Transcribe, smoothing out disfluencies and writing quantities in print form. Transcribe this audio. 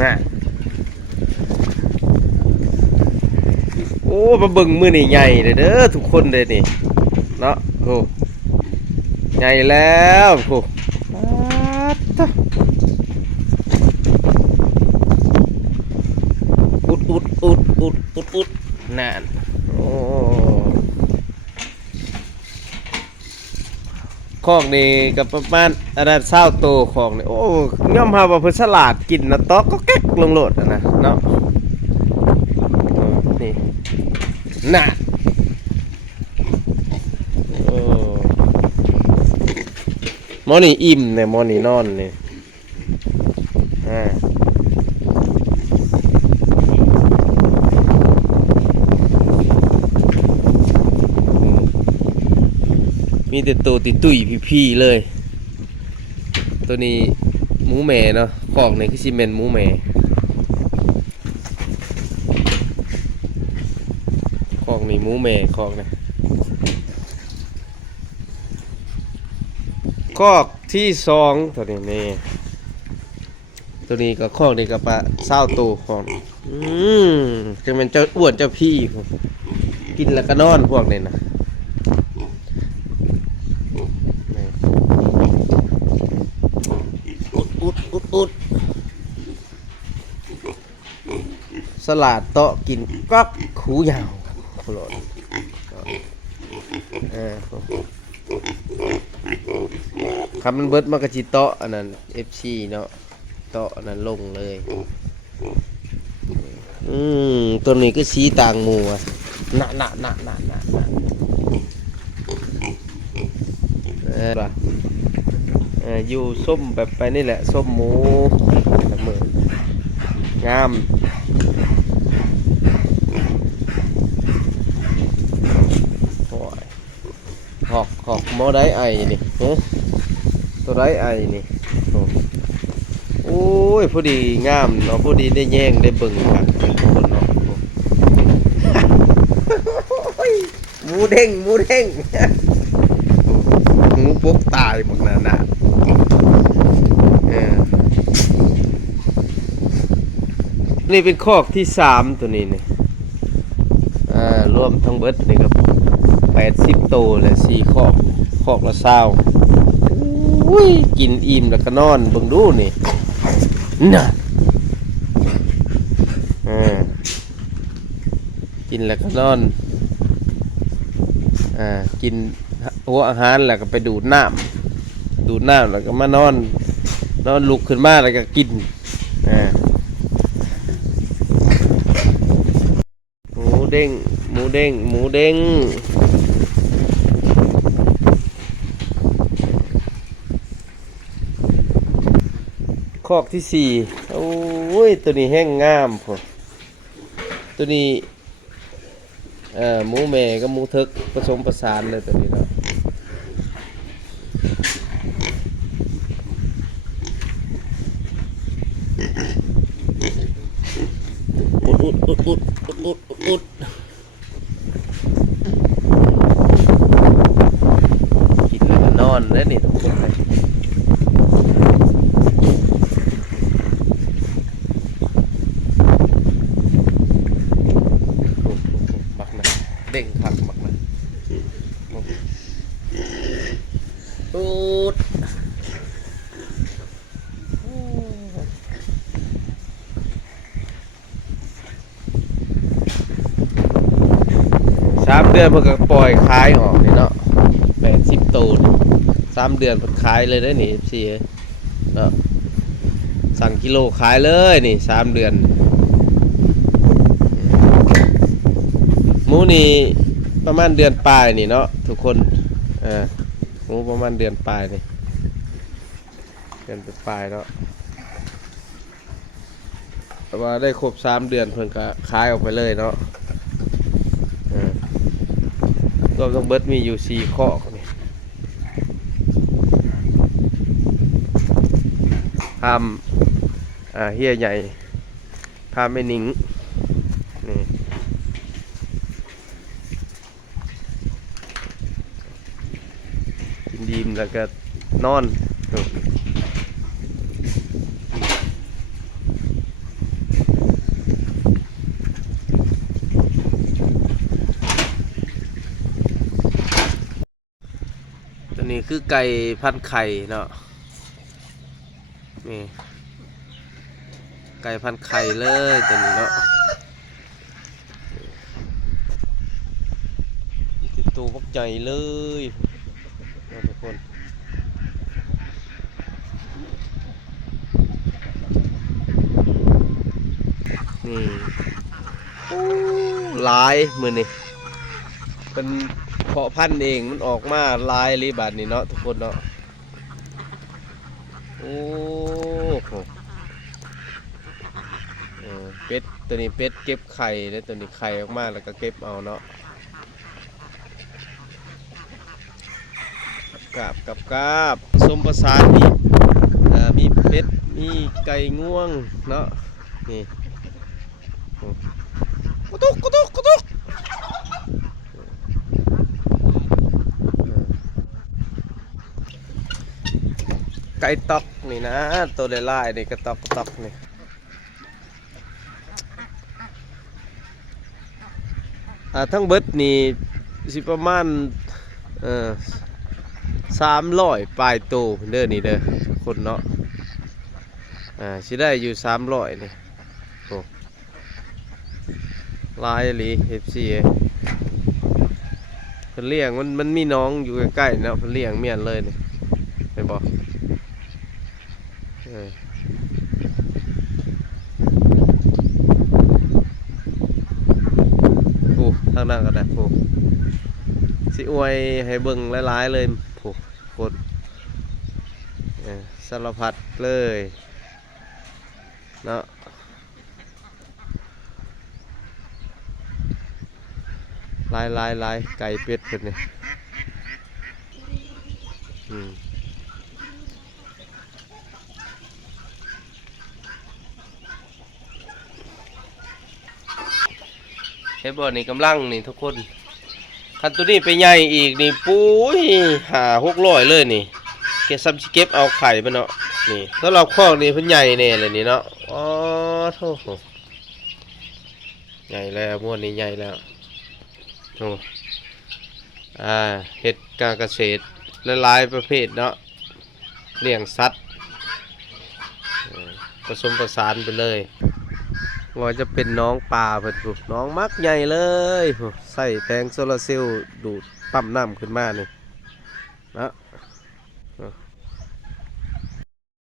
นะโอ้มาเบิ่งมือนี่ใหญ่เลยเด้อทุกคนเลยนี่เนาะโอ้ใหญ่แล้วโอ้อุดนั่นโอ้ของนี่กับประมาณอันนั้น20 ตัวของนี่โอ้ย่อมหาว่าเพิ่นฉลาดกินนะตอกก็แก๊กลงโลดนะเนาะนี่น่ะโอ้หมอนี่อิ่มเนี่ยหมอนี่นอนนี่มีแต่ตัวติตุยพี่ๆเลยตัวนี้หมูแม่เนาะของนี่คือซีเมนหมูแม่ของนี่หมูแม่ของนี่คอกที่2ตัวนี้นี่ตัวนี้ก็คอกนี่ก็ปลา20 ตัวของจะเป็นเจ้าอ้วนเจ้าพี่กินแล้วก็นอนพวกนี้นะอุดสลัดโต๊ะกินก๊อกขูยาวโคตรคำมันเบิดมากระจิโต๊ะอันนั้น FC เนาะโต๊ะอันนั้นลงเลยตัวนี้ก็สีต่างหมู่อ่ะน่ะอยู่ส้มแบบไปนี่แหละส้มหมูมืองามหอกหมอได้ไอนี่ตัวได้ไอนี่โอ้ยพอดีงามเนาะพอดีได้แย่งได้เบิ่งกันคนเนาะหมูเด้งหมูปกตายหมดน่ะนี่เป็นคอกที่3ตัวนี้นี่รวมทั้งเบิดนี่ครับ80 ตัวเลย4คอกละ20อุ้ยกินอิ่มแล้วก็นอนเบิ่งดูนี่น่ะกินแล้วก็นอนกินหัวอาหารแล้วก็ไปดูดน้ำแล้วก็มานอนลุกขึ้นมาแล้วก็กินหมูเด้งคอกที่4โอ้ยตัวนี้แห้งงามพอตัวนี้หมูแม่กับหมูทึกผสมประสานเลยตัวนี้เนาะอุดกินแล้วก็นอนแล้วนี่ทุกคนเลยเด้งผักมักนะ3 เดือนเพิ่นก็ปล่อยขายออกนี่เนาะ80 ตัว3 เดือนเพิ่นขายเลยได้นี่ FC เนาะสั่งกิโลขายเลยนี่3 เดือนหมูนี่ประมาณเดือนปลายนี่เนาะทุกคนหมูประมาณเดือนปลายนี่เดือนปลายเนาะแต่ว่าได้ครบ3 เดือนเพิ่นก็ขายออกไปเลยเนาะรวมทั้งเบิดมีอยู่4 คอกนี่พามเฮียใหญ่พามไม่นิ่งนี่กินดีมแล้วก็นอน นี่คือไก่พันไข่เนาะนี่ไก่พันไข่เลยตัวนี้เนาะติดตัวพวกใหญ่เลยทุกคนนี่หลายมือนี่เป็นเพาะพันธุ์เองมันออกมาลายรีบาดนี่เนาะทุกคนเนาะโอ้โหเป็ดตัวนี้เป็ดเก็บไข่แล้วตัวนี้ไข่ออกมาแล้วก็เก็บเอาเนาะกับสมประสานนี่มีเป็ดมีไก่ง่วงเนาะนี่กุตุกไก่ตอกนี่นะตัวลายๆนี่กระตอกนี่ทั้งเบิดนี่สิประมาณ300ปลายโตเด้อนี่เด้อคนเนาะสิได้อยู่300นี่โอ้ลายหลี FC เพิ่นเลี้ยงมันมีน้องอยู่ใกล้ๆเนาะเพิ่นเลี้ยงเมียนเลยนี่ไปบ่ผู้ทางนั้นก็ได้ผู้สิอวยให้เบิ่งหลายๆเลยผู้คนสารพัดเลยเนาะลายไก่เป็ดเพิ่นนี่เฮ็ดบ่นี่กำลังนี่ทุกคนคันตัวนี้ไปใหญ่อีกนี่ปุ้ย500-600เลยนี่เก็บซ้ำสิเก็บเอาไข่มันเนาะนี่สำหรับคอกนี่เพิ่นใหญ่แน่เลยนี่เนาะอ๋อโธ่ใหญ่แล้วม้วนนี้ใหญ่แล้วโอ้เฮ็ดการเกษตรหลายๆประเภทเนาะเลี้ยงสัตว์ผสมผสานไปเลยว่าจะเป็นน้องปลาเพิ่นปุ๊บน้องมักใหญ่เลยใส่แผงโซลาร์เซลล์ดูดปั๊มน้ำขึ้นมานี่นะ